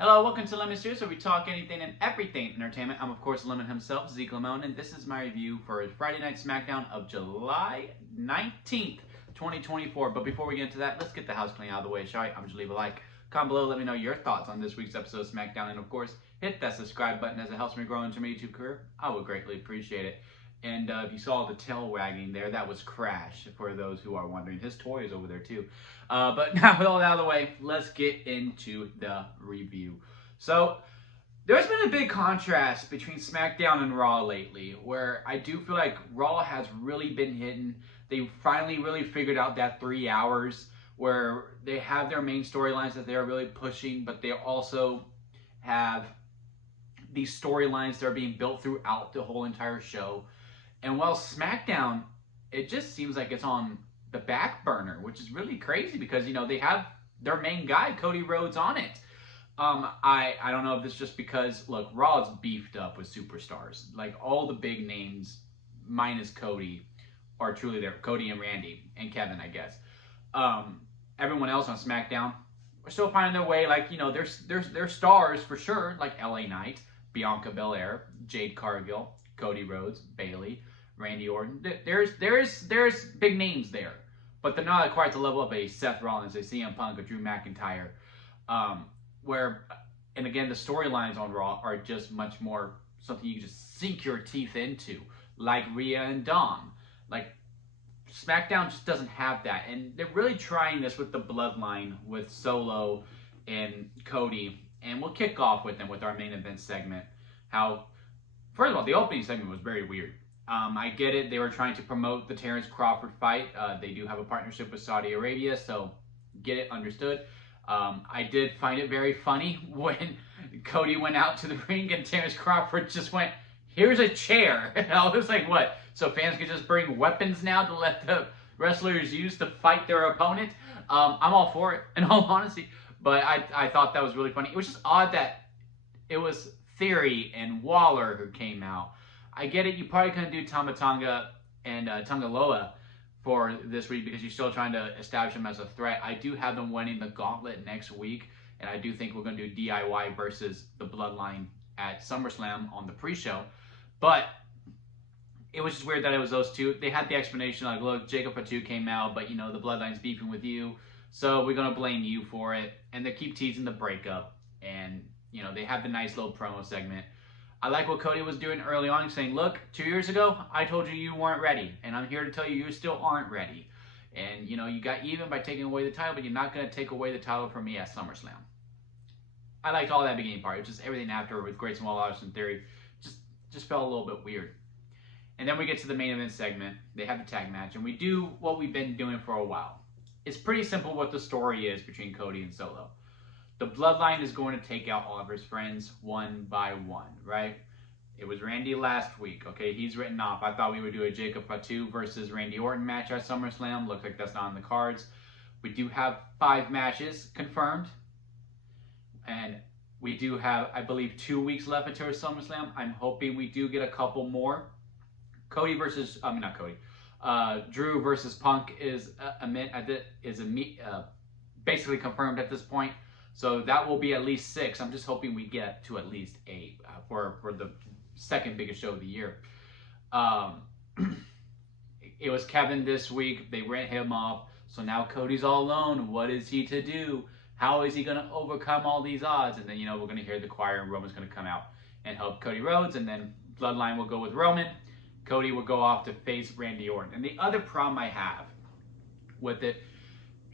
Hello, welcome to Lemon Stews, where we talk anything and everything entertainment. I'm, of course, Lemon himself, Zeke Lemon, and this is my review for Friday Night SmackDown of July 19th, 2024. But before we get into that, let's get the house clean out of the way, shall we? I'm just leave a like. Comment below, let me know your thoughts on this week's episode of SmackDown, and of course, hit that subscribe button as it helps me grow into my YouTube career. I would greatly appreciate it. And if you saw the tail wagging there, that was Crash, for those who are wondering. His toy is over there too. But now with all that out of the way, let's get into the review. So, there's been a big contrast between SmackDown and Raw lately, where I do feel like Raw has really been hitting. They finally really figured out that 3 hours where they have their main storylines that they're really pushing, but they also have these storylines that are being built throughout the whole entire show. And while SmackDown, it just seems like it's on the back burner, which is really crazy because, you know, they have their main guy, Cody Rhodes, on it. I don't know if this is just because, look, Raw is beefed up with superstars. Like, all the big names, minus Cody, are truly there. Cody and Randy, and Kevin, I guess. Everyone else on SmackDown are still finding their way. Like, you know, there's stars for sure, like LA Knight, Bianca Belair, Jade Cargill, Cody Rhodes, Bayley, Randy Orton. There's big names there, but they're not quite the level of a Seth Rollins, a CM Punk, a Drew McIntyre. And again, the storylines on Raw are just much more something you can just sink your teeth into, like Rhea and Dom. Like, SmackDown just doesn't have that, and they're really trying this with the Bloodline, with Solo and Cody, and we'll kick off with them with our main event segment. How, first of all, the opening segment was very weird. I get it, they were trying to promote the Terrence Crawford fight. They do have a partnership with Saudi Arabia, so get it, understood. I did find it very funny when Cody went out to the ring and Terrence Crawford just went, "Here's a chair." And I was like, what? So fans can just bring weapons now to let the wrestlers use to fight their opponent? I'm all for it, in all honesty. But I thought that was really funny. It was just odd that it was Theory and Waller who came out. I get it, you probably couldn't do Tama Tonga and Tongaloa for this week because you're still trying to establish them as a threat. I do have them winning the gauntlet next week, and I do think we're going to do DIY versus the Bloodline at SummerSlam on the pre-show. But it was just weird that it was those two. They had the explanation like, look, Jacob Fatu came out, but, you know, the Bloodline's beefing with you, so we're going to blame you for it. And they keep teasing the breakup, and, you know, they have the nice little promo segment. I like what Cody was doing early on, saying, look, 2 years ago, I told you you weren't ready, and I'm here to tell you you still aren't ready. And, you know, you got even by taking away the title, but you're not going to take away the title from me at SummerSlam. I liked all that beginning part. It was just everything after with Grayson Waller and Theory just felt a little bit weird. And then we get to the main event segment. They have the tag match, and we do what we've been doing for a while. It's pretty simple what the story is between Cody and Solo. The Bloodline is going to take out all of his friends one by one, right? It was Randy last week, okay? He's written off. I thought we would do a Jacob Fatu versus Randy Orton match at SummerSlam. Looks like that's not in the cards. We do have 5 matches confirmed. And we do have, I believe, 2 weeks left until SummerSlam. I'm hoping we do get a couple more. Drew versus Punk is basically confirmed at this point. So that will be at least 6. I'm just hoping we get to at least 8 for the second biggest show of the year. It was Kevin this week. They ran him off. So now Cody's all alone. What is he to do? How is he going to overcome all these odds? And then, you know, we're going to hear the choir and Roman's going to come out and help Cody Rhodes. And then Bloodline will go with Roman. Cody will go off to face Randy Orton. And the other problem I have with it,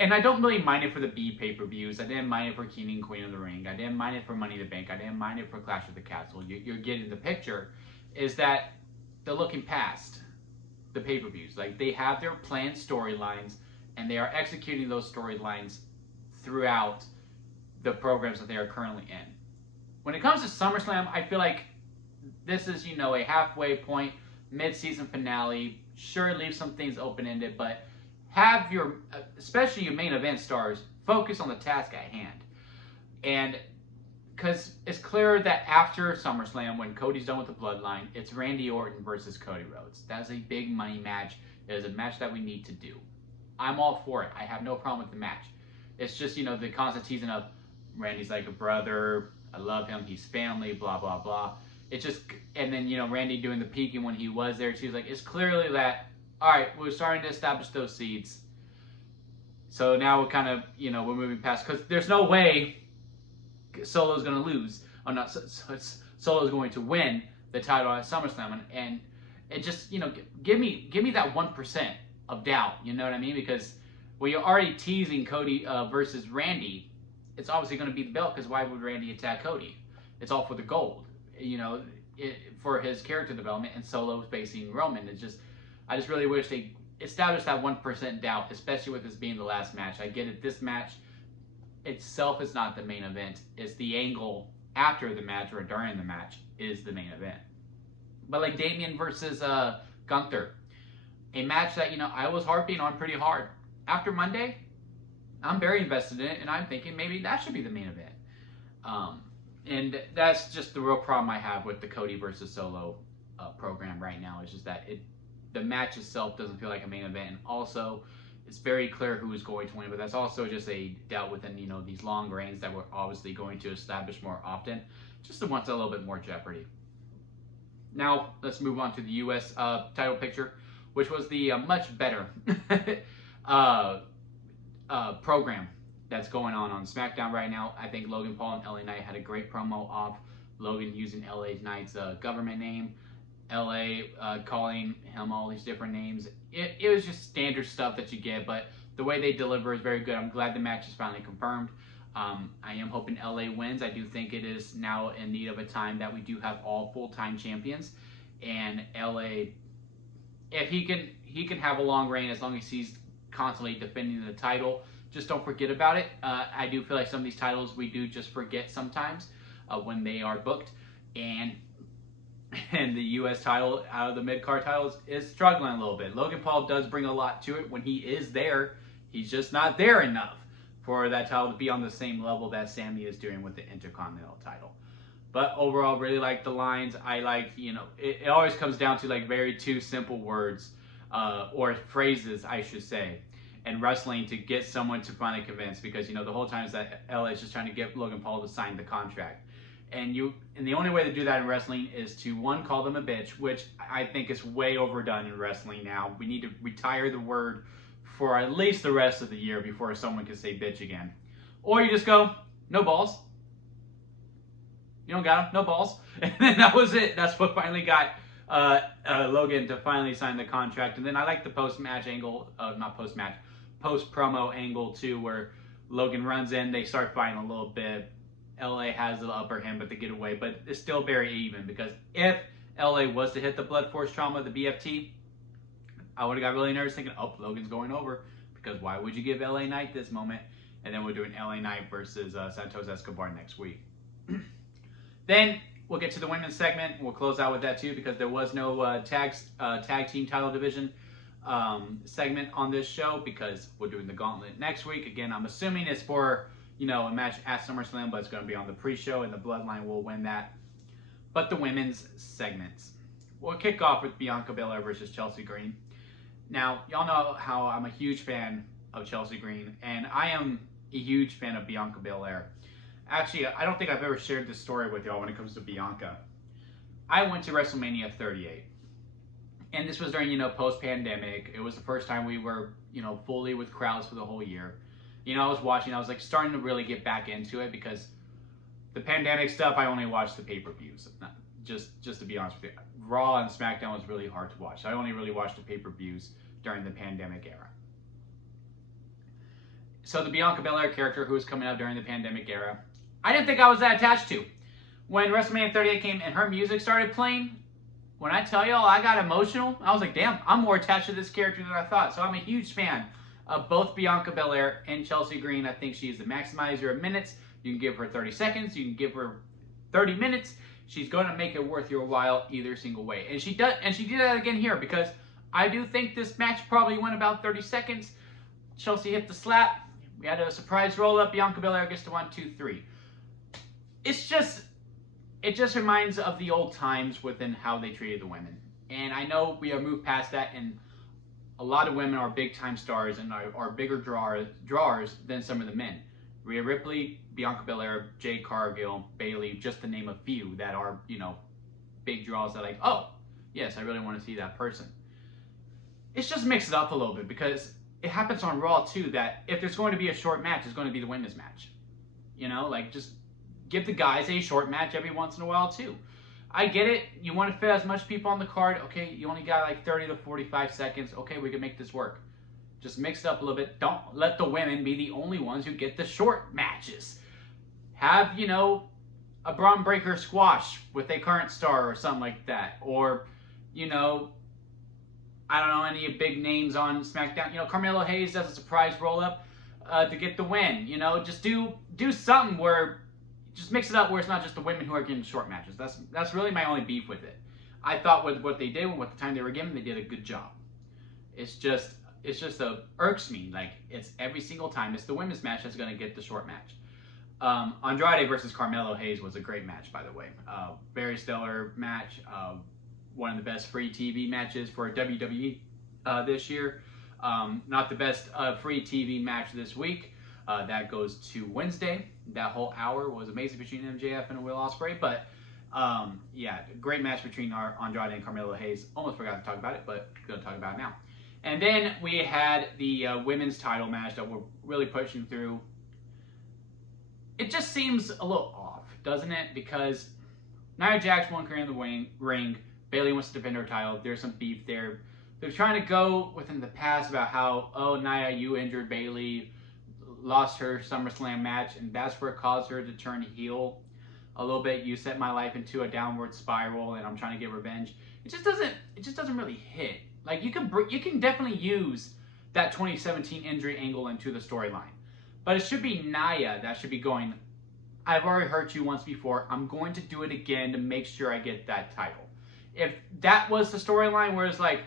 and I don't really mind it for the B pay-per-views. I didn't mind it for King and Queen of the Ring. I didn't mind it for Money in the Bank. I didn't mind it for Clash of the Castle. You're getting the picture. Is that they're looking past the pay-per-views. Like, they have their planned storylines, and they are executing those storylines throughout the programs that they are currently in. When it comes to SummerSlam, I feel like this is, you know, a halfway point, mid-season finale. Sure, leave some things open-ended, but have your, especially your main event stars, focus on the task at hand. And because it's clear that after SummerSlam, when Cody's done with the Bloodline, it's Randy Orton versus Cody Rhodes. That's a big money match. It is a match that we need to do. I'm all for it. I have no problem with the match. It's just, you know, the constant teasing of, Randy's like a brother. I love him. He's family. Blah blah blah. It's just, and then Randy doing the peeking when he was there. She was like, it's clearly that. All right, we're starting to establish those seeds. So now we're kind of we're moving past, because there's no way Solo's going to lose. Oh, not Solo's going to win the title at SummerSlam, and it just give me that 1% of doubt. You know what I mean? Because when you're already teasing Cody versus Randy, it's obviously going to be the belt, because why would Randy attack Cody? It's all for the gold, for his character development, and Solo's facing Roman. I just really wish they established that 1% doubt, especially with this being the last match. I get it. This match itself is not the main event. It's the angle after the match or during the match is the main event. But like Damian versus Gunther, a match that I was harping on pretty hard. After Monday, I'm very invested in it, and I'm thinking maybe that should be the main event. And that's just the real problem I have with the Cody versus Solo program right now. It's just that the match itself doesn't feel like a main event, and also it's very clear who is going to win, but that's also just a doubt within these long reigns that we're obviously going to establish more often, just to want a little bit more jeopardy. Now let's move on to the U.S. Title picture, which was the much better program that's going on SmackDown right now. I think Logan Paul and LA Knight had a great promo of Logan using LA Knight's government name, LA calling him all these different names. It was just standard stuff that you get, but the way they deliver is very good. I'm glad the match is finally confirmed. I am hoping LA wins. I do think it is now in need of a time that we do have all full-time champions, and LA, if he can have a long reign as long as he's constantly defending the title. Just don't forget about it. I do feel like some of these titles we do just forget sometimes when they are booked, and the U.S. title out of the mid-card titles is struggling a little bit. Logan Paul does bring a lot to it when he is there. He's just not there enough for that title to be on the same level that Sammy is doing with the Intercontinental title. But overall, really like the lines. I like, it always comes down to like very two simple words or phrases, I should say, in wrestling to get someone to finally convince, because the whole time is that LA is just trying to get Logan Paul to sign the contract. And the only way to do that in wrestling is to, one, call them a bitch, which I think is way overdone in wrestling now. We need to retire the word for at least the rest of the year before someone can say bitch again. Or you just go, no balls. You don't got them, no balls. And then that was it. That's what finally got Logan to finally sign the contract. And then I like the post-match angle, not post-match, post-promo angle too, where Logan runs in, they start fighting a little bit. LA has the upper hand, but they get away. But it's still very even, because if LA was to hit the Blood Force Trauma, the BFT, I would have got really nervous thinking, oh, Logan's going over. Because why would you give LA Knight this moment? And then we're doing LA Knight versus Santos Escobar next week. Then we'll get to the women's segment. We'll close out with that too, because there was no tag team title division segment on this show, because we're doing the gauntlet next week. Again, I'm assuming it's for a match at SummerSlam, but it's going to be on the pre-show, and the Bloodline will win that. But the women's segments, we'll kick off with Bianca Belair versus Chelsea Green. Now, y'all know how I'm a huge fan of Chelsea Green, and I am a huge fan of Bianca Belair. Actually, I don't think I've ever shared this story with y'all when it comes to Bianca. I went to WrestleMania 38, and this was during, post-pandemic. It was the first time we were, fully with crowds for the whole year. I was watching, I was like starting to really get back into it, because the pandemic stuff, I only watched the pay-per-views. Just to be honest with you. Raw and SmackDown was really hard to watch. I only really watched the pay-per-views during the pandemic era. So the Bianca Belair character, who was coming out during the pandemic era, I didn't think I was that attached to. When WrestleMania 38 came and her music started playing, when I tell y'all I got emotional, I was like, damn, I'm more attached to this character than I thought. So I'm a huge fan of both Bianca Belair and Chelsea Green. I think she's the maximizer of minutes. You can give her 30 seconds. You can give her 30 minutes. She's going to make it worth your while either single way. And she did that again here, because I do think this match probably went about 30 seconds. Chelsea hit the slap. We had a surprise roll-up. Bianca Belair gets to 1, 2, 3. It just reminds of the old times within how they treated the women. And I know we have moved past that, and a lot of women are big-time stars and are bigger drawers than some of the men. Rhea Ripley, Bianca Belair, Jade Cargill, Bayley, just to name a few that are, big draws that like, oh, yes, I really want to see that person. It's just mix it up a little bit because it happens on Raw too that if there's going to be a short match, it's going to be the women's match. Just give the guys a short match every once in a while too. I get it. You want to fit as much people on the card. Okay, you only got like 30 to 45 seconds. Okay, we can make this work. Just mix it up a little bit. Don't let the women be the only ones who get the short matches. Have, a Braun Breaker squash with a current star or something like that. Or, I don't know any big names on SmackDown. Carmelo Hayes does a surprise roll-up to get the win. Just do something where, just mix it up where it's not just the women who are getting short matches. That's really my only beef with it. I thought with what they did and with the time they were given, they did a good job. It's just irks me. Like, it's every single time it's the women's match that's going to get the short match. Andrade versus Carmelo Hayes was a great match, by the way. Very stellar match. One of the best free TV matches for WWE this year. Not the best free TV match this week. That goes to Wednesday. That whole hour was amazing between MJF and Will Ospreay. But, yeah, great match between Andrade and Carmelo Hayes. Almost forgot to talk about it, but going to talk about it now. And then we had the women's title match that we're really pushing through. It just seems a little off, doesn't it? Because Nia Jax won career in the ring. Bayley wants to defend her title. There's some beef there. They're trying to go within the past about how, oh, Nia, you injured Bayley, lost her SummerSlam match, and that's where it caused her to turn heel a little bit. You set my life into a downward spiral, and I'm trying to get revenge. It just doesn't really hit. Like, you can definitely use that 2017 injury angle into the storyline. But it should be Nia that should be going, I've already hurt you once before. I'm going to do it again to make sure I get that title. If that was the storyline where it's like,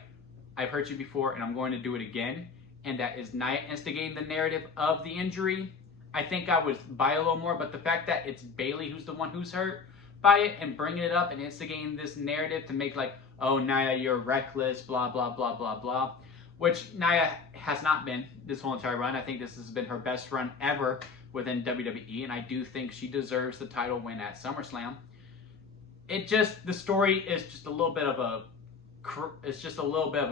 I've hurt you before and I'm going to do it again, and that is Nia instigating the narrative of the injury, I think I would buy a little more. But the fact that it's Bayley who's the one who's hurt by it and bringing it up and instigating this narrative to make like, oh, Nia, you're reckless, blah, blah, blah, blah, blah. Which Nia has not been this whole entire run. I think this has been her best run ever within WWE, and I do think she deserves the title win at SummerSlam. The story is just a little bit of a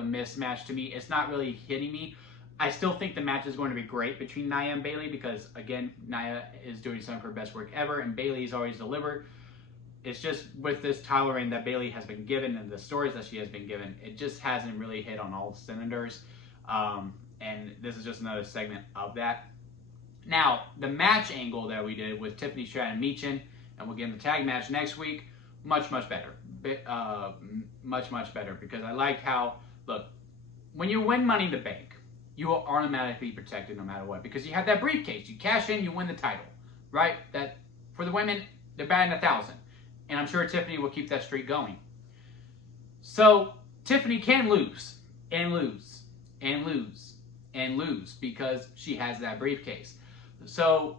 mismatch to me. It's not really hitting me. I still think the match is going to be great between Nia and Bayley because, again, Nia is doing some of her best work ever, and Bayley's always delivered. It's just with this title reign that Bayley has been given and the stories that she has been given, it just hasn't really hit on all cylinders. And this is just another segment of that. Now, the match angle that we did with Tiffany Stratton and Meechin, and we'll get in the tag match next week, much better. Much better because I liked how, look, when you win Money in the Bank, you are automatically protected no matter what because you have that briefcase. You cash in, you win the title, right? That for the women, they're batting 1,000. And I'm sure Tiffany will keep that streak going. So Tiffany can lose and lose and lose and lose because she has that briefcase. So,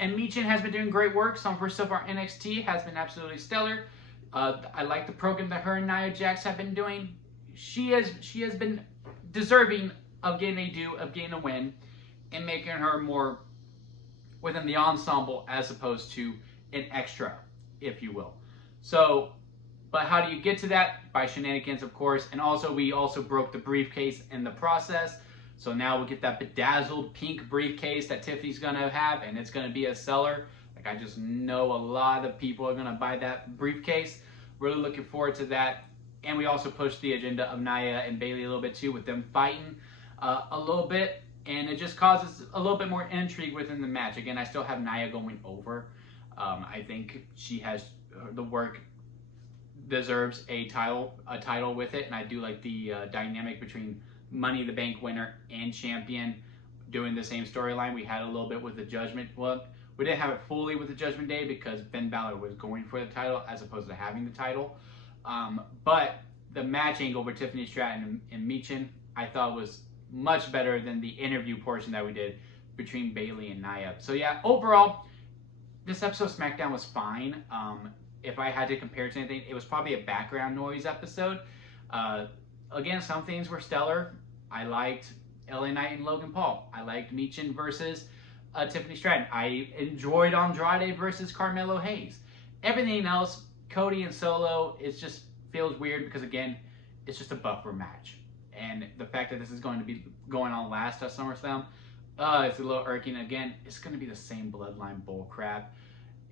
and Meechin has been doing great work. Some of her stuff on NXT has been absolutely stellar. I like the program that her and Nia Jax have been doing. She has been deserving of getting a win and making her more within the ensemble as opposed to an extra, if you will. So, but how do you get to that? By shenanigans, of course. And also, we also broke the briefcase in the process. So now we'll get that bedazzled pink briefcase that Tiffany's going to have, and it's going to be a seller. Like, I just know a lot of people are going to buy that briefcase. Really looking forward to that. And we also pushed the agenda of Nia and Bayley a little bit too, with them fighting a little bit. And it just causes a little bit more intrigue within the match. Again, I still have Nia going over. I think she has the work, deserves a title with it, and I do like the dynamic between Money in the Bank winner and champion doing the same storyline. We had a little bit with the Judgment. Well, we didn't have it fully with the Judgment Day because Finn Balor was going for the title as opposed to having the title. But the match angle with Tiffany Stratton and Meechin, I thought was much better than the interview portion that we did between Bayley and Nia. So yeah, overall, this episode of SmackDown was fine. If I had to compare it to anything, it was probably a background noise episode. Again, some things were stellar. I liked LA Knight and Logan Paul. I liked Meechin versus Tiffany Stratton. I enjoyed Andrade versus Carmelo Hayes. Everything else, Cody and Solo, it just feels weird because, again, it's just a buffer match. And the fact that this is going to be going on last at SummerSlam, it's a little irking. Again, it's going to be the same bloodline bullcrap.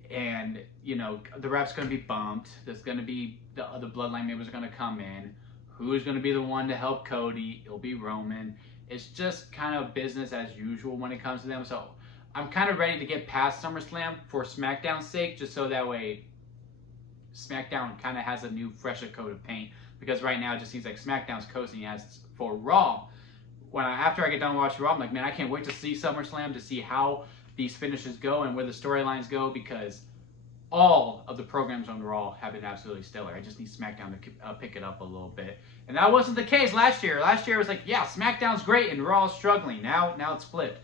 And, you know, the ref's going to be bumped. There's going to be, the bloodline members are going to come in. Who's going to be the one to help Cody? It'll be Roman. It's just kind of business as usual when it comes to them. So I'm kind of ready to get past SummerSlam for SmackDown's sake, just so that way SmackDown kind of has a new, fresher coat of paint. Because right now it just seems like SmackDown's coasting as for Raw. After I get done watching Raw, I'm like, man, I can't wait to see SummerSlam, to see how these finishes go and where the storylines go, because all of the programs on Raw have been absolutely stellar. I just need SmackDown to pick it up a little bit. And that wasn't the case last year. Last year it was like, yeah, SmackDown's great and Raw's struggling. Now it's flipped.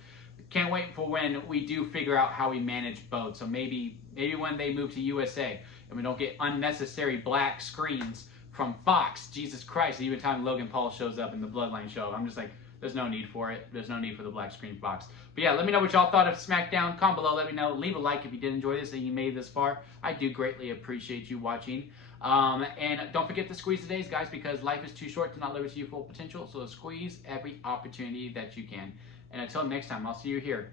Can't wait for when we do figure out how we manage both. So maybe when they move to USA and we don't get unnecessary black screens from Fox. Jesus Christ, even time Logan Paul shows up in the Bloodline show, I'm just like, there's no need for it. There's no need for the black screen Fox. But yeah, let me know what y'all thought of SmackDown. Comment below, let me know. Leave a like if you did enjoy this and you made it this far. I do greatly appreciate you watching. And don't forget to squeeze the days, guys, because life is too short to not live it to your full potential. So squeeze every opportunity that you can. And until next time, I'll see you here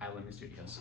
at Lemon Studios.